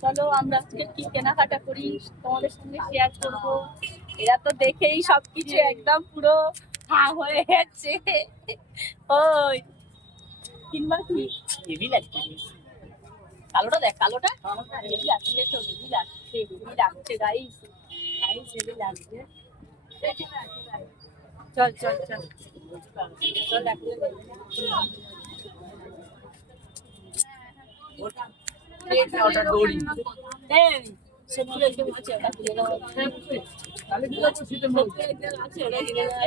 চলো আমরা আজকে কি কেনাকাটা করি তোমাদের সঙ্গে শেয়ার করবো। এরা তো দেখেই সবকিছু একদম পুরো হা হয়ে গেছে। ওই কিনবা কি হেভি লাগছে, কালোটা দেখ, কালোটা হেভি লাগছে, তো হেভি লাগছে, হেভি লাগছে গাইস, গাইস হেভি লাগছে। চল চল চল চল দেখো ওটা দড়ি এই সত্যি একটু আছে ওটা কিনে নাও, তাহলে কি করব শীতের মধ্যে আছে ওটা কিনে নাও,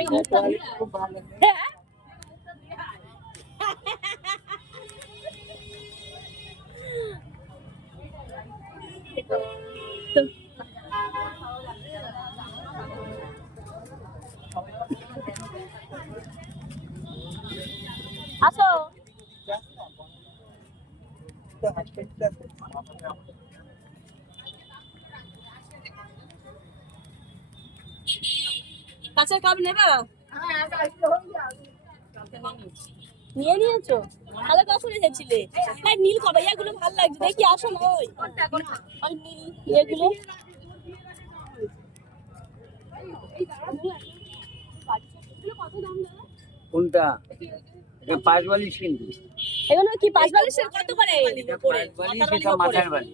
খুব ভালো লাগে। আসো কাঁচের কাপ নেবে? নিয়ে নিয়েছো? তাহলে কখন এসেছিলে? এই নীল কবে এগুলো ভালো লাগছে দেখি, আসো না ওই ওই নীল এগুলো কোনটা? এটা 5 বালিশ কিন্তু। এগুলো কি 5 বালিশের কত করে? এটা 5 বালিশ, এটা মাথার বালিশ।